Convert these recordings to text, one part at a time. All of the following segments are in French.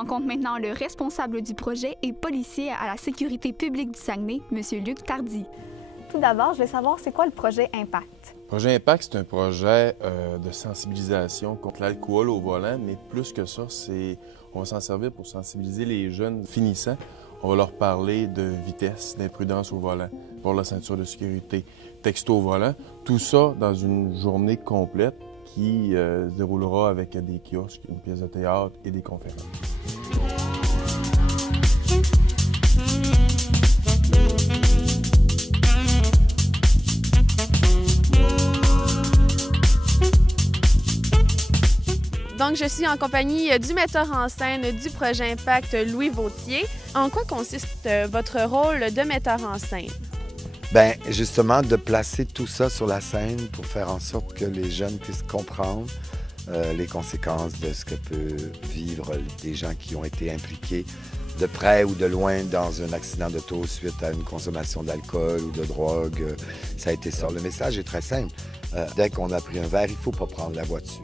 rencontre maintenant le responsable du projet et policier à la sécurité publique du Saguenay, M. Luc Tardy. Tout d'abord, je veux savoir, c'est quoi le projet Impact? Le projet Impact, c'est un projet de sensibilisation contre l'alcool au volant, mais plus que ça, on va s'en servir pour sensibiliser les jeunes finissants. On va leur parler de vitesse, d'imprudence au volant, pour la ceinture de sécurité, texto au volant. Tout ça dans une journée complète qui se déroulera avec des kiosques, une pièce de théâtre et des conférences. Donc, je suis en compagnie du metteur en scène du projet Impact, Louis Vautier. En quoi consiste votre rôle de metteur en scène? Bien, justement, de placer tout ça sur la scène pour faire en sorte que les jeunes puissent comprendre les conséquences de ce que peut vivre des gens qui ont été impliqués de près ou de loin dans un accident d'auto suite à une consommation d'alcool ou de drogue. Ça a été ça. Le message est très simple. Dès qu'on a pris un verre, il ne faut pas prendre la voiture.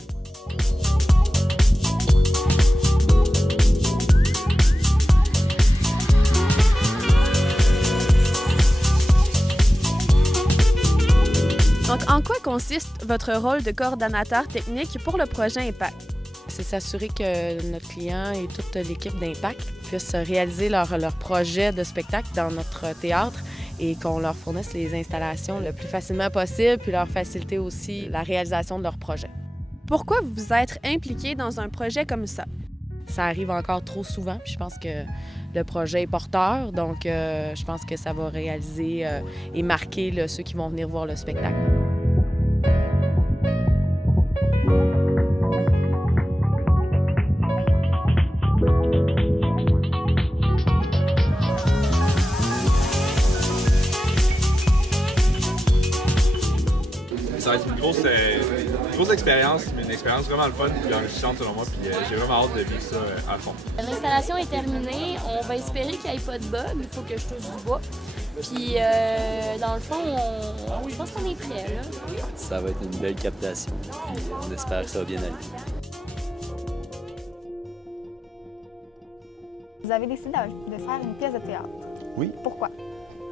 Donc, en quoi consiste votre rôle de coordonnateur technique pour le projet Impact? C'est s'assurer que notre client et toute l'équipe d'Impact puissent réaliser leur projet de spectacle dans notre théâtre et qu'on leur fournisse les installations le plus facilement possible, puis leur faciliter aussi la réalisation de leur projet. Pourquoi vous êtes impliqué dans un projet comme ça? Ça arrive encore trop souvent, puis je pense que le projet est porteur, donc je pense que ça va réaliser et marquer ceux qui vont venir voir le spectacle. Ça va être une grosse expérience, mais une expérience vraiment le fun et enrichissante selon moi, puis j'ai vraiment hâte de vivre ça à fond. L'installation est terminée, on va espérer qu'il n'y ait pas de bug, il faut que je touche du bois. Puis dans le fond, je pense qu'on est prêt là. Ça va être une belle captation, puis on espère que ça va bien aller. Vous avez décidé de faire une pièce de théâtre. Oui. Pourquoi?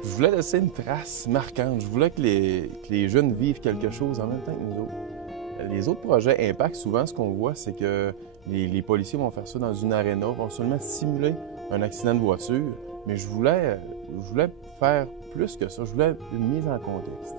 Je voulais laisser une trace marquante. Je voulais que les jeunes vivent quelque chose en même temps que nous autres. Les autres projets Impact, souvent, ce qu'on voit, c'est que les policiers vont faire ça dans une aréna, vont seulement simuler un accident de voiture. Mais je voulais faire plus que ça. Je voulais une mise en contexte.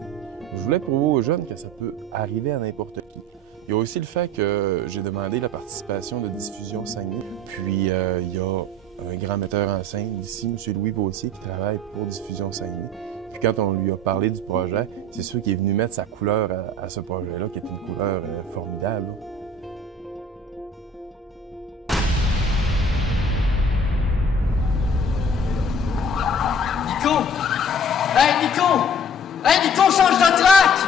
Je voulais prouver aux jeunes que ça peut arriver à n'importe qui. Il y a aussi le fait que j'ai demandé la participation de Diffusion Saguenay. Puis, il y a un grand metteur en scène ici, M. Louis Vautier, qui travaille pour Diffusion Saguenay. Puis quand on lui a parlé du projet, c'est sûr qu'il est venu mettre sa couleur à ce projet-là, qui est une couleur formidable. Nico! Hey, Nico! Hey, Nico, change de track!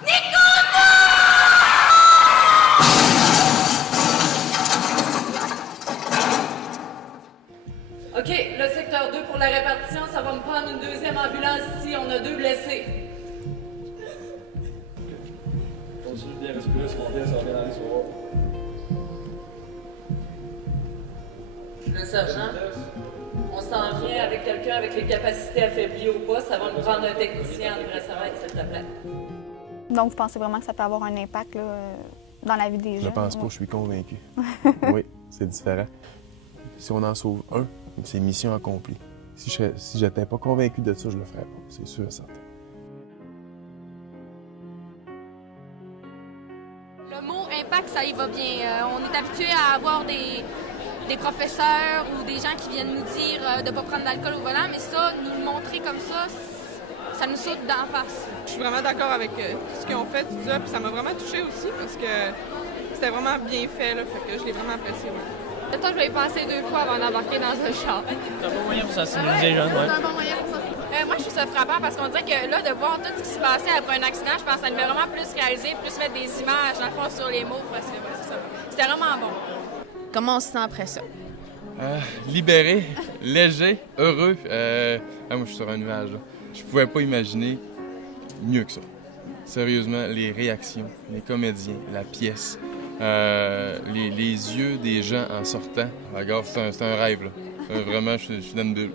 Nico, OK, le secteur 2 pour la répartition, ça va me prendre une deuxième ambulance ici. On a 2 blessés. Continue de bien respirer, ça va bien aller sur l'eau. Le sergent, on s'en vient avec quelqu'un avec les capacités affaiblies au poste. Ça va me prendre un technicien en brasserie, s'il te plaît. Donc, vous pensez vraiment que ça peut avoir un impact là, dans la vie des jeunes? Je pense pas, je suis convaincu. Oui, c'est différent. Si on en sauve un, c'est mission accomplie. Si je n'étais pas convaincu de ça, je le ferais pas, c'est sûr et certain. Le mot impact, ça y va bien. On est habitué à avoir des professeurs ou des gens qui viennent nous dire de ne pas prendre d'alcool au volant, mais ça, nous le montrer comme ça nous saute d'en face. Je suis vraiment d'accord avec tout ce qu'ils ont fait, tout ça, puis ça m'a vraiment touchée aussi parce que c'était vraiment bien fait, là, fait que je l'ai vraiment apprécié. Ouais. Peut-être que je vais y penser 2 fois avant d'embarquer dans un char. C'est un bon moyen pour sensibiliser les jeunes, ouais. C'est un bon moyen pour ça. Moi, je trouve ça frappant parce qu'on dirait que là, de voir tout ce qui se passait après un accident, je pense que ça nous fait vraiment plus réaliser, plus mettre des images, dans le fond, sur les mots, parce que c'est ça. C'était vraiment bon. Comment on se sent après ça? Libéré, léger, heureux. Moi, je suis sur un nuage. Là. Je pouvais pas imaginer mieux que ça. Sérieusement, les réactions, les comédiens, la pièce. les yeux des gens en sortant. Regarde, c'est un rêve, là. Vraiment, je suis dans une bulle.